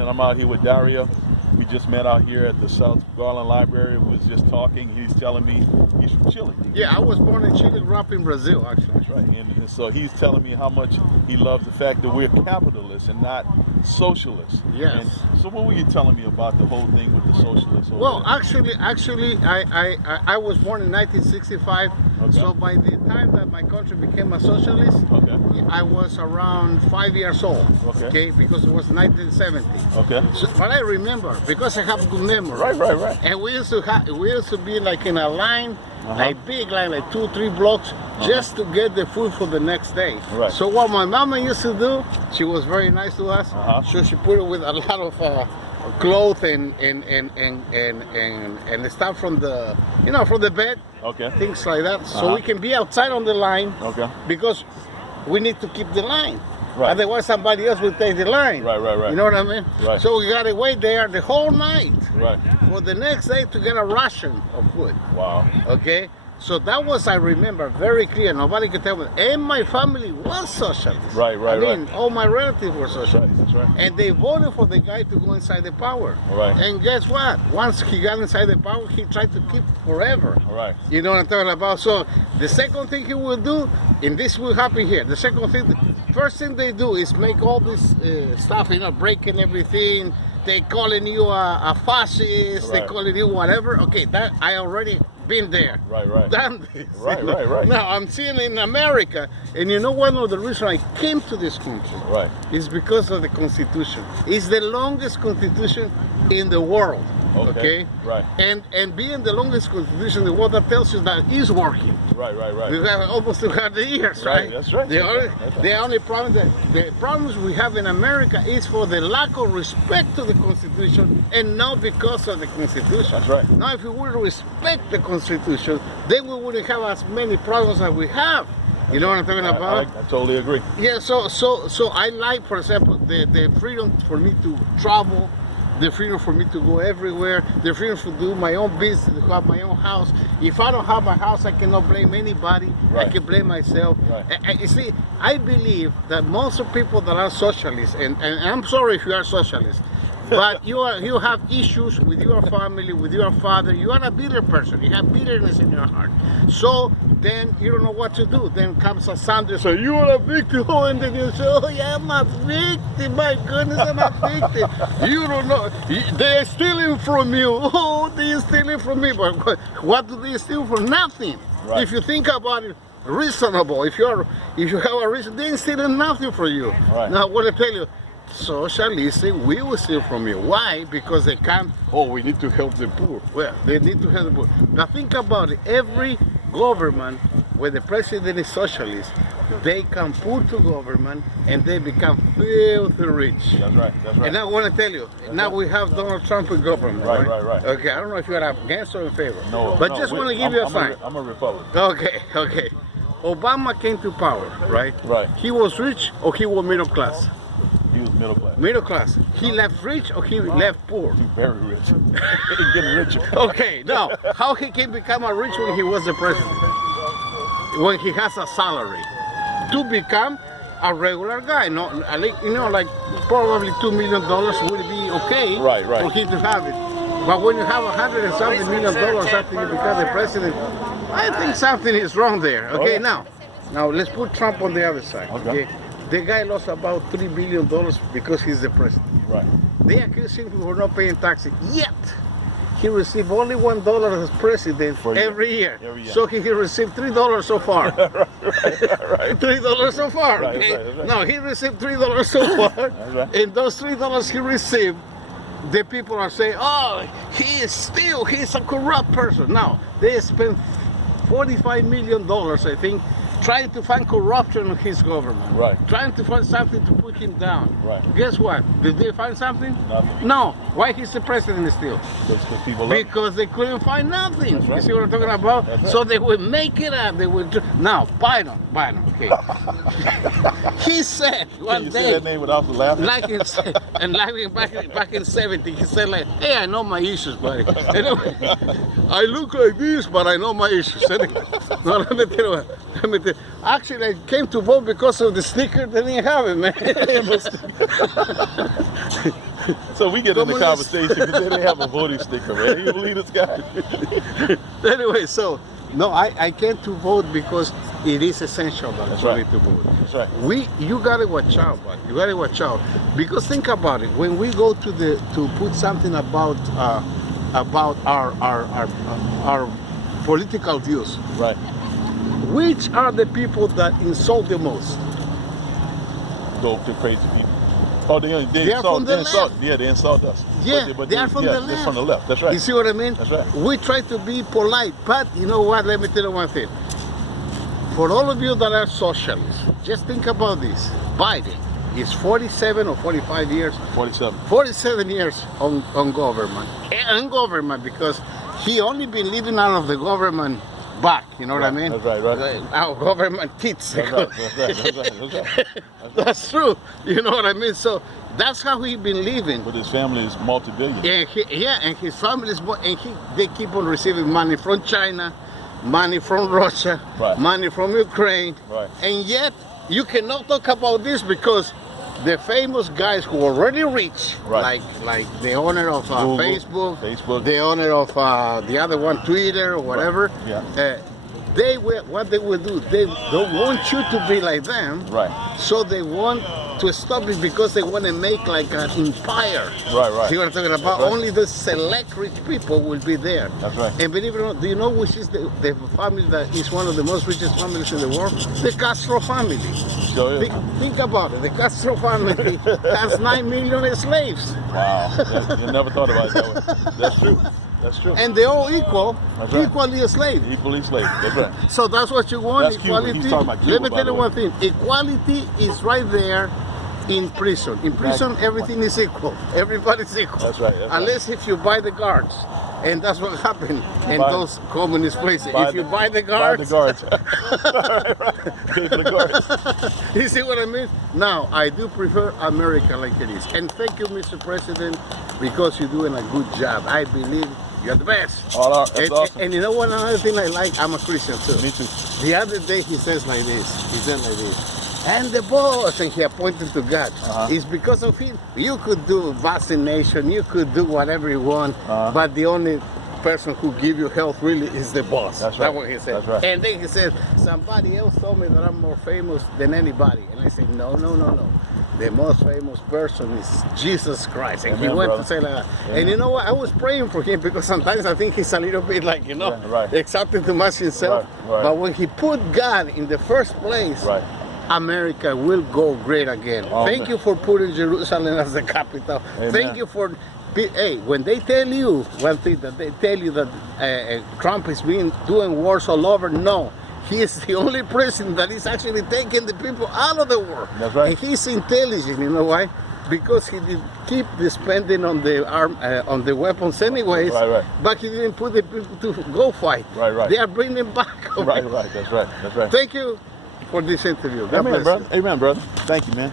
and I'm out here with Dario. We just met out here at the South Garland Library. We was just talking. He's telling me he's from Chile. Yeah, I was born in Chile, grew up in Brazil, actually. That's right. And so he's telling me how much he loves the fact that we're capitalists and not socialists. Yes. And so what were you telling me about the whole thing with the socialists? Well, actually, I was born in 1965. Okay. So by the time that my country became a socialist, Okay. I was around 5 years old. Okay. Because it was 1970. Okay. So, but I remember because I have good memory. Right. And we used to be like in a line, a big line, like 2-3 blocks, just to get the food for the next day. Right. So what my mama used to do, she was very nice to us. So she put it with a lot of clothes and stuff from the from the bed. Okay. Things like that. So we can be outside on the line. Okay. Because we need to keep the line. Right. Otherwise, somebody else will take the line. Right. You know what I mean? Right. So we gotta wait there the whole night. Right. For the next day to get a ration of food. Wow. Okay? So that was, I remember, very clear. Nobody could tell me. And my family was socialist. Right. I mean, all my relatives were socialists. That's right. And they voted for the guy to go inside the power. Right. And guess what? Once he got inside the power, he tried to keep forever. Right. You know what I'm talking about? So the second thing he will do, and this will happen here, the second thing, first thing they do is make all this stuff, breaking everything. They calling you a fascist, they calling you whatever. Okay, that I already been there. Right. Done this. Right. Now I'm seeing in America, and you know one of the reasons I came to this country is because of the Constitution. It's the longest Constitution in the world. Okay. Right. And being the longest Constitution in the world, that tells you that it's working. Right. We have almost 200 years, right? That's right. The only problem the problems we have in America is for the lack of respect to the Constitution, and not because of the Constitution. That's right. Now, if we would respect the Constitution, then we wouldn't have as many problems as we have. You know what I'm talking about? I totally agree. Yeah. So I like, for example, the freedom for me to travel. The freedom for me to go everywhere, the freedom to do my own business, to have my own house. If I don't have my house, I cannot blame anybody. I can blame myself. And you see, I believe that most of people that are socialists, and I'm sorry if you are socialist, but you have issues with your family, with your father. You are a bitter person. You have bitterness in your heart. So then you don't know what to do. Then comes a Sunday and says, you are a victim. And then you say, oh yeah, I'm a victim. My goodness, I'm a victim. You don't know. They're stealing from you. Oh, they're stealing from me. But what do they steal for? Nothing. Right. If you think about it, reasonable. If you have a reason, they're stealing nothing from you. Right. Now I want to tell you, socialists we will steal from you. Why? Because they can't. Oh, we need to help the poor. Well, they need to help the poor. Now think about it. Every government where the president is socialist, they can put to government and they become filthy rich. That's right. And I want to tell you, now we have Donald Trump in government. Right. Okay, I don't know if you're against or in favor. No. But just want to give you a sign. I'm a Republican. Okay. Obama came to power, right? Right. He was rich or he was middle class? He was middle class. Middle class. He left rich or he left poor? Very rich. He's getting richer. Okay, now, how he can become a rich when he was the president? When he has a salary. To become a regular guy, like probably $2 million would be okay for him to have it. But when you have $100 and something million after you become the president, I think something is wrong there. Okay, now let's put Trump on the other side. Okay. The guy lost about $3 billion because he's the president. Right. They accuse him for not paying taxes. Yet, he received only $1 as president every year. So he received $3 so far. Right. $3 so far. Okay. Right. Now he received $3 so far. And those $3 he received, the people are saying, oh, he's a corrupt person. Now, they spent $45 million, I think, trying to find corruption in his government. Right. Trying to find something to put him down. Right. Guess what? Did they find something? Nothing. No. Why he's the president still? Because they couldn't find nothing. That's right. You see what I'm talking about? That's right. So they would make it up. They would. Now, Biden. Okay. He said Can one you say day, that name without the laughing? like in, and like back in 70, he said like, hey, I know my issues, buddy. Anyway, I look like this, but I know my issues. Anyway, no, let me tell you what. Actually, I came to vote because of the sticker. They didn't have it, man. So we get in the Communist. conversation because they didn't have a voting sticker, man. You believe this guy? Anyway, so no, I came to vote because it is essential that That's for me right. to vote. That's right. You gotta watch out, but you gotta watch out because think about it. When we go to put something about our political views, Right. which are the people that insult the most? The crazy people. Oh, they They are from the insult. left. Yeah, they insult us. Yeah, they are from the They're left. from the left. That's right. You see what I mean? That's right. We try to be polite, but you know what? Let me tell you one thing. For all of you that are socialists, just think about this. Biden is 47 or 45 years, 47. 47 years on government. And government because he only been living out of the government back, you know what I mean? That's right. Our government kids. That's right. That's right. That's right. That's right. That's true. You know what I mean? So that's how he been living. But his family is multi-billion. And his family is, they keep on receiving money from China, money from Russia, Right. money from Ukraine, Right. and yet you cannot talk about this because the famous guys who are already rich, Right. like the owner of Google, Facebook, the owner of the other one, Twitter or whatever, Yeah. what they will do, they don't want you to be like them, Right. so they want to stop it because they want to make like an empire. Right. See what I'm talking about? Right. Only the select rich people will be there. That's right. And believe it or not, do you know which is the family that is one of the most richest families in the world? The Castro family. So, yeah. Think about it. The Castro family has 9 million slaves. Wow. You never thought about it that way. That's true. That's true. And they're all equal, That's right. equally enslaved. Equally slave. That's right. So that's what you want, That's Cuba. equality. He's talking about Cuba, Let me by tell the you way. one thing. Equality is right there in prison. In prison, everything is equal. Everybody's equal. That's right. That's Unless if you buy the guards. And that's what happened in Buy- those communist places. Buy If you the- buy the By the guards, guards. right. Pay for the guards. you see what I mean? Now, I do prefer America like it is. And thank you, Mr. President, because you're doing a good job. I believe you're the best. All right. That's And, awesome. and you know what, another thing I like? I'm a Christian too. Me too. The other day he says like this. He said like this. And the boss, and he appointed to God, is because of him. You could do vaccination, you could do whatever you want, but the only person who give you health really is the boss. That's right. That's what he said. That's right. And then he said, somebody else told me that I'm more famous than anybody. And I said, no. The most famous person is Jesus Christ. And Amen, he went brother. to say like that. Amen. And you know what? I was praying for him because sometimes I think he's a little bit like, Yeah, right. exalted too much himself. Right. But when he put God in the first place, Right. America will go great again. Amen. Thank you for putting Jerusalem as the capital. Amen. Thank you for, hey, when they tell you one thing, that they tell you that Trump is doing wars all over, no. He is the only president that is actually taking the people out of the war. That's right. And he's intelligent, you know why? Because he did keep the spending on the on the weapons anyways, Right. but he didn't put the people to go fight. Right. They are bringing back. Right. That's right. That's right. Thank you for this interview. God Amen, bless brother. you. Amen, brother. Thank you, man.